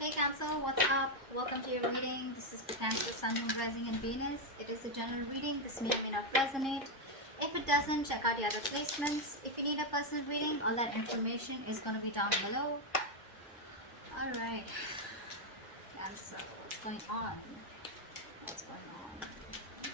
Hey Cancer, what's up? Welcome to your reading. This is the Cancer, Sun, Moon, Rising, and Venus. It is a general reading. This may or may not resonate. If it doesn't, check out the other placements. If you need a personal reading, all that information is going to be down below. Alright. Cancer, what's going on? What's going on?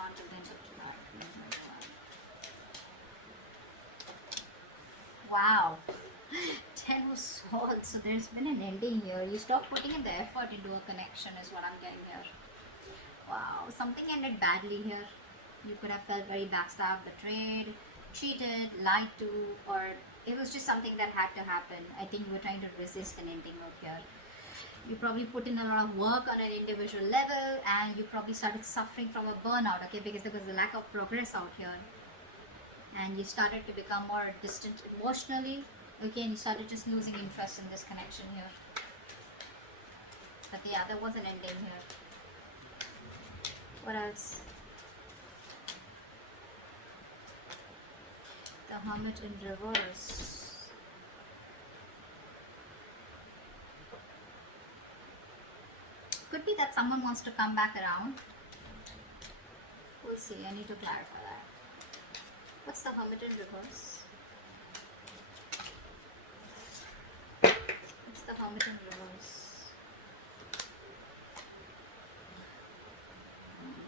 On to the end of tonight. Wow. 10 of Swords. So there's been an ending here. You stop putting in the effort into a connection is what I'm getting here. Wow. Something ended badly here. You could have felt very backstabbed, betrayed, cheated, lied to, or it was just something that had to happen. I think you were trying to resist an ending out here. You probably put in a lot of work on an individual level and you probably started suffering from a burnout, okay, because there was a lack of progress out here. And you started to become more distant emotionally, okay, and you started just losing interest in this connection here. But yeah, there was an ending here. What else? The Hermit in reverse. Could be that someone wants to come back around. We'll see. I need to clarify that. What's the Hermit in reverse? What's the Hermit in reverse?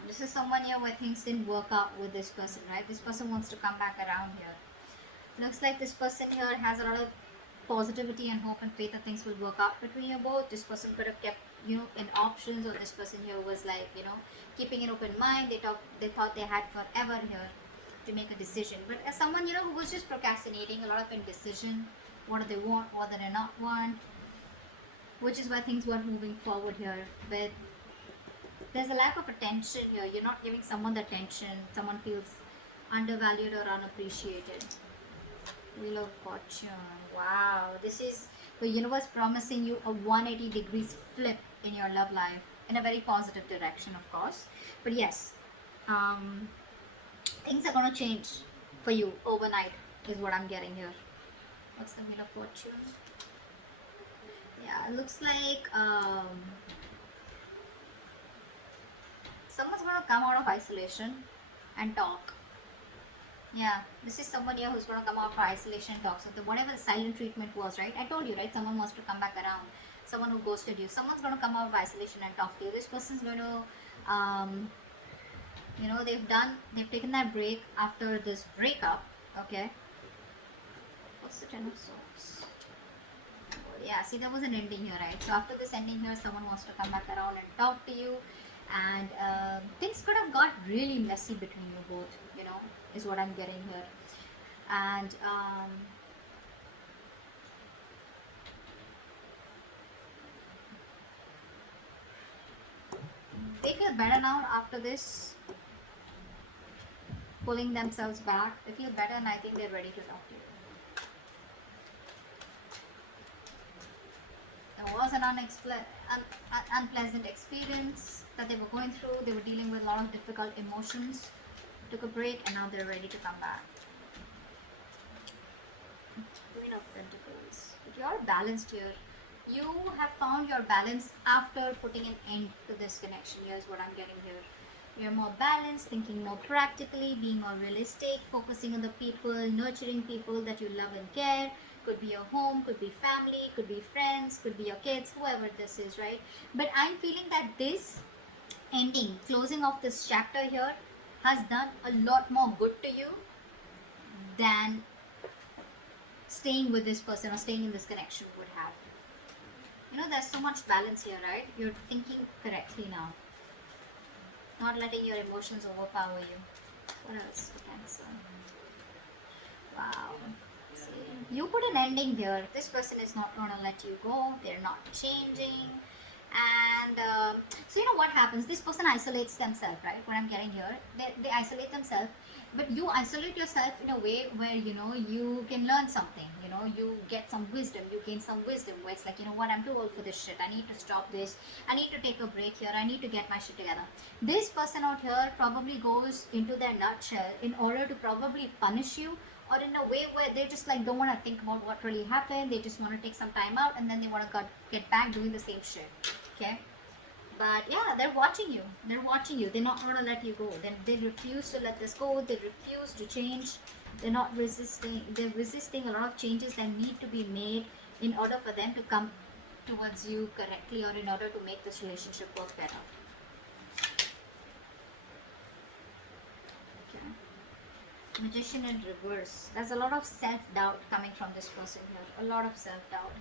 This is someone here where things didn't work out with this person, right? This person wants to come back around here. Looks like this person here has a lot of positivity and hope and faith that things will work out between you both. This person could have kept you in options, or this person here was like, keeping an open mind. They thought they had forever here to make a decision. But as someone, who was just procrastinating, a lot of indecision, what do they want, what do they not want, which is why things weren't moving forward here. But there's a lack of attention here. You're not giving someone the attention. Someone feels undervalued or unappreciated. Wheel of Fortune. Wow. This is the universe promising you a 180 degrees flip in your love life, in a very positive direction, of course. But yes, things are going to change for you overnight is what I'm getting here. What's the Wheel of Fortune? Yeah, it looks like someone's going to come out of isolation and talk. Yeah, this is someone here who's going to come out of isolation and talk. So whatever the silent treatment was, right? I told you, right? Someone wants to come back around. Someone who ghosted you. Someone's going to come out of isolation and talk to you. This person's going to, they've taken that break after this breakup. Okay. What's the Ten of Swords? Yeah, see, there was an ending here, right? So after this ending here, someone wants to come back around and talk to you. And things could have got really messy between you both, is what I'm getting here. And they feel better now after this, pulling themselves back. They feel better and I think they're ready to talk to you. There was an unpleasant experience that they were going through. They were dealing with a lot of difficult emotions. Took a break and now they're ready to come back. Queen of Pentacles. But you're balanced here. You have found your balance after putting an end to this connection. Here's what I'm getting here. You're more balanced, thinking more practically, being more realistic, focusing on the people, nurturing people that you love and care. Could be your home, could be family, could be friends, could be your kids, whoever this is, right? But I'm feeling that this ending, closing off this chapter here, has done a lot more good to you than staying with this person or staying in this connection would have. There's so much balance here, right? You're thinking correctly now. Not letting your emotions overpower you. What else? Cancer. Wow. See, you put an ending here. This person is not going to let you go. They're not changing. And so what happens? This person isolates themselves, right? What I'm getting here, they isolate themselves, but you isolate yourself in a way where you can learn something. You get some wisdom, you gain some wisdom. Where it's like, what, I'm too old for this shit. I need to stop this. I need to take a break here. I need to get my shit together. This person out here probably goes into their nutshell in order to probably punish you or in a way where they just like don't want to think about what really happened. They just want to take some time out and then they want to get back doing the same shit. Okay. But yeah, they're watching you. They're watching you. They're not gonna let you go. Then they refuse to let this go. They refuse to change. They're not resisting. They're resisting a lot of changes that need to be made in order for them to come towards you correctly, or in order to make this relationship work better. Okay. Magician in reverse. There's a lot of self-doubt coming from this person here. A lot of self-doubt.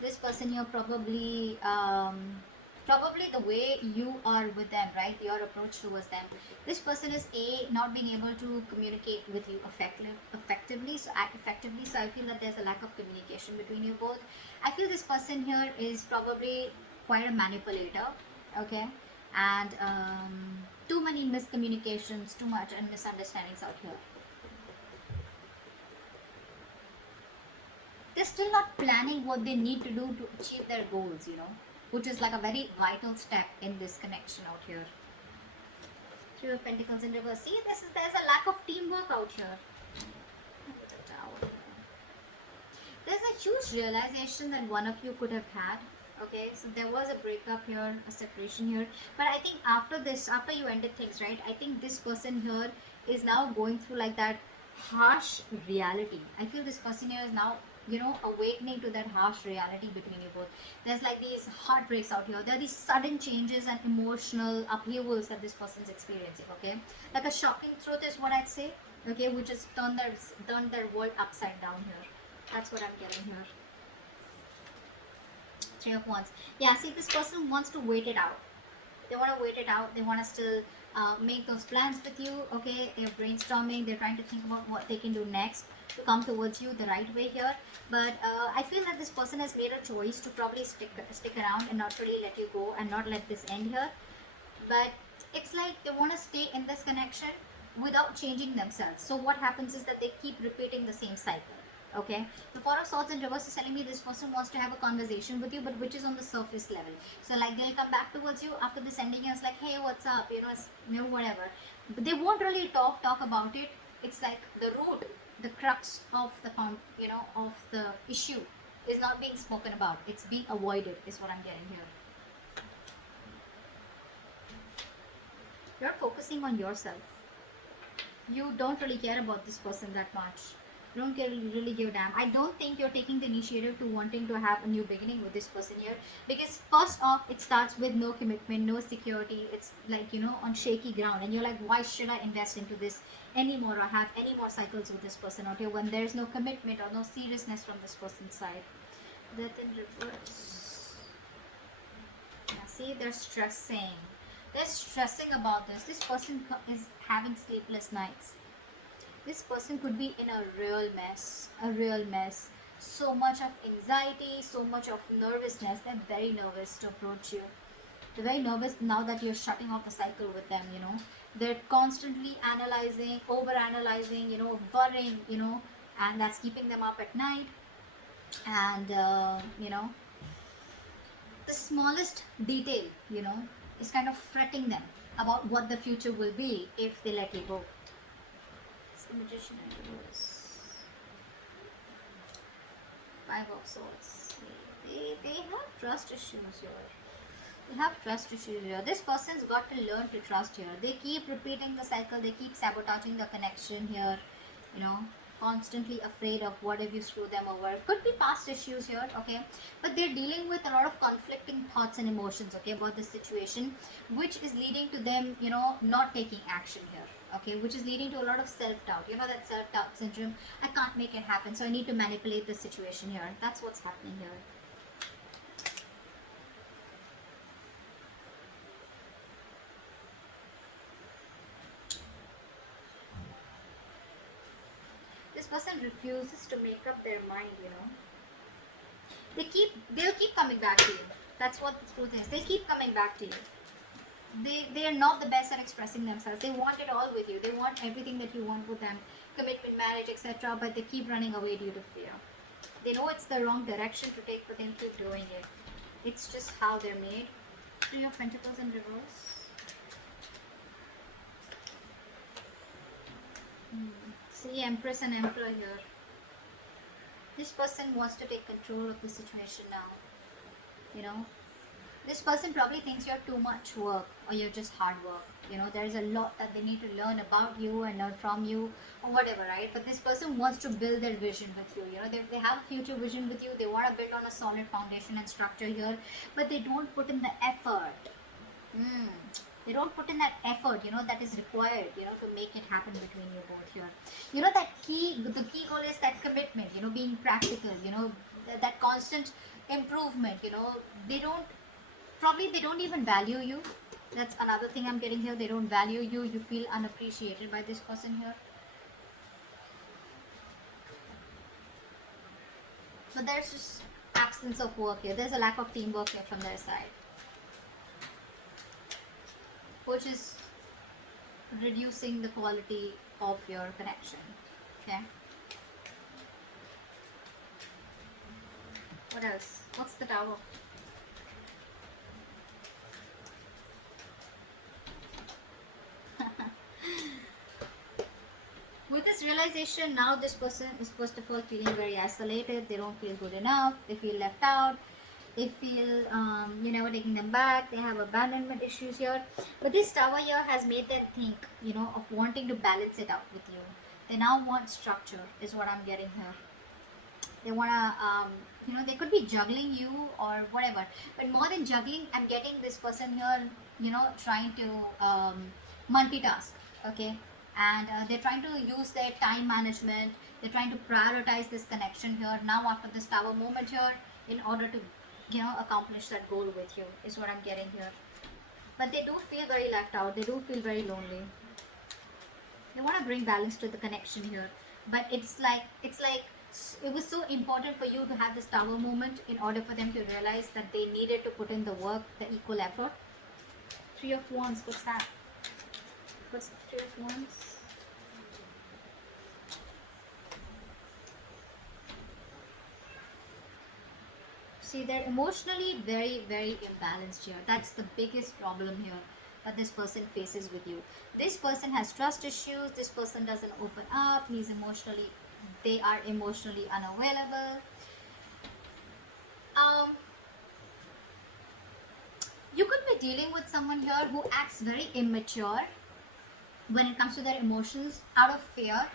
This person here probably the way you are with them, right? Your approach towards them. This person is not being able to communicate with you effectively. So I feel that there's a lack of communication between you both. I feel this person here is probably quite a manipulator, okay? And too many miscommunications, too much and misunderstandings out here. They're still not planning what they need to do to achieve their goals, which is like a very vital step in this connection out here. Three of Pentacles in reverse. See, there's a lack of teamwork out here. There's a huge realization that one of you could have had. Okay, so there was a breakup here, a separation here. But I think after you ended things, right? I think this person here is now going through like that harsh reality. I feel this person here is now awakening to that harsh reality between you both. There's like these heartbreaks out here. There are these sudden changes and emotional upheavals that this person's experiencing, okay? Like a shocking truth is what I'd say, okay? Which has turned their world upside down here. That's what I'm getting here. Three of Wands. Yeah, see, this person wants to wait it out. They want to wait it out. They want to still make those plans with you, okay? They're brainstorming. They're trying to think about what they can do next to come towards you the right way here. But I feel that this person has made a choice to probably stick around and not really let you go and not let this end here. But it's like they want to stay in this connection without changing themselves. So what happens is that they keep repeating the same cycle. Okay, the Four of Swords in reverse is telling me this person wants to have a conversation with you, but which is on the surface level. So like they'll come back towards you after this ending and it's like, hey, what's up, whatever. But they won't really talk about it. It's like the root, the crux of the of the issue is not being spoken about. It's being avoided is what I'm getting here. You're focusing on yourself. You don't really care about this person that much. You don't really give a damn. I don't think you're taking the initiative to wanting to have a new beginning with this person here, because first off, it starts with no commitment, no security. It's like on shaky ground, and you're like, why should I invest into this anymore or have any more cycles with this person out here when there's no commitment or no seriousness from this person's side? Death in reverse. Yeah, see, they're stressing. They're stressing about this. This person is having sleepless nights. This person could be in a real mess. So much of anxiety, so much of nervousness. They're very nervous to approach you. They're very nervous now that you're shutting off the cycle with them, They're constantly analyzing, over-analyzing, worrying, and that's keeping them up at night. And, the smallest detail, is kind of fretting them about what the future will be if they let you go. The Magician in reverse. Five of Swords. They have trust issues here. They have trust issues here. This person's got to learn to trust here. They keep repeating the cycle. They keep sabotaging the connection here. Constantly afraid of what if you screw them over. Could be past issues here, okay? But they're dealing with a lot of conflicting thoughts and emotions, okay, about this situation, which is leading to them, not taking action here. Okay, which is leading to a lot of self-doubt. That self-doubt syndrome. I can't make it happen, so I need to manipulate the situation here. That's what's happening here. This person refuses to make up their mind, They'll keep coming back to you. That's what the truth is. They'll keep coming back to you. They are not the best at expressing themselves. They want it all with you. They want everything that you want with them, commitment, marriage, etc. But they keep running away due to fear. They know it's the wrong direction to take, but they'll keep doing it. It's just how they're made. Three of Pentacles in reverse. See, Empress and Emperor here. This person wants to take control of the situation now. You know, this person probably thinks you're too much work or you're just hard work. You know, there's a lot that they need to learn about you and learn from you or whatever, right? But this person wants to build their vision with you. You know, they have a future vision with you. They want to build on a solid foundation and structure here, but they don't put in the effort. They don't put in that effort, you know, that is required, you know, to make it happen between you both here. You know, the key goal is that commitment, you know, being practical, you know, that constant improvement, you know. They don't even value you. That's another thing I'm getting here. They don't value you. You feel unappreciated by this person here. But there's just absence of work here. There's a lack of teamwork here from their side, which is reducing the quality of your connection. Okay. What else? What's the Tower? With this realization, now this person is first of all feeling very isolated. They don't feel good enough. They feel left out. They feel you're never taking them back. They have abandonment issues here. But this Tower here has made them think, you know, of wanting to balance it out with you. They now want structure, is what I'm getting here. They want to, you know, they could be juggling you or whatever. But more than juggling, I'm getting this person here, you know, trying to multitask, okay? And they're trying to use their time management. They're trying to prioritize this connection here now after this Tower moment here in order to, you know, accomplish that goal with you, is what I'm getting here. But they do feel very left out. They do feel very lonely. They want to bring balance to the connection here, but it's like it was so important for you to have this Tower moment in order for them to realize that they needed to put in the work, the equal effort. Three of Wands, what's that? What's the Three of Wands? See, they're emotionally very, very imbalanced here. That's the biggest problem here that this person faces with you. This person has trust issues. This person doesn't open up. They are emotionally unavailable. You could be dealing with someone here who acts very immature when it comes to their emotions, out of fear,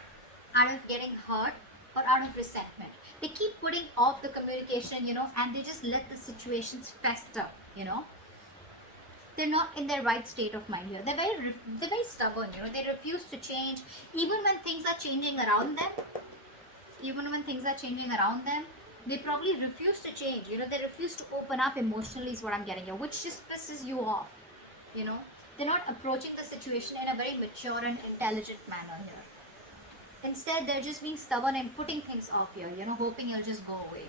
out of getting hurt, or out of resentment. They keep putting off the communication, you know, and they just let the situations fester, you know. They're not in their right state of mind here. They're very stubborn, you know. They refuse to change even when things are changing around them. They probably refuse to change, you know. They refuse to open up emotionally, is what I'm getting here, which just pisses you off, you know. They're not approaching the situation in a very mature and intelligent manner here. Instead, they're just being stubborn and putting things off here, you know, hoping you'll just go away.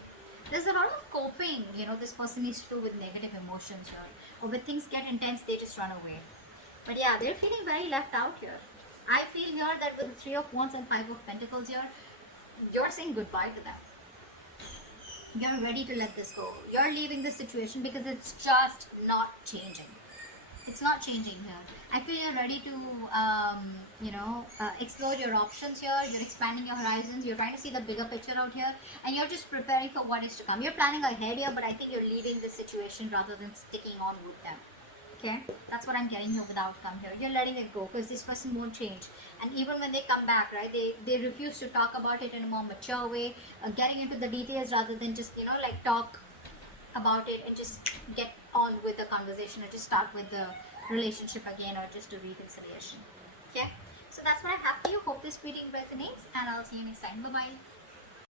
There's a lot of coping, you know, this person needs to do with negative emotions here. Or when things get intense, they just run away. But yeah, they're feeling very left out here. I feel here that with the Three of Wands and Five of Pentacles here, you're saying goodbye to them. You're ready to let this go. You're leaving the situation because it's just not changing. It's not changing here. I feel you're ready to, explore your options here. You're expanding your horizons. You're trying to see the bigger picture out here. And you're just preparing for what is to come. You're planning ahead here, but I think you're leaving the situation rather than sticking on with them. Okay? That's what I'm getting here with the outcome here. You're letting it go because this person won't change. And even when they come back, right, they refuse to talk about it in a more mature way, getting into the details rather than just, you know, like talk about it and just get on with the conversation or just start with the relationship again or just a reconciliation. Okay, so that's what I have for you. Hope this reading resonates and I'll see you next time. Bye bye.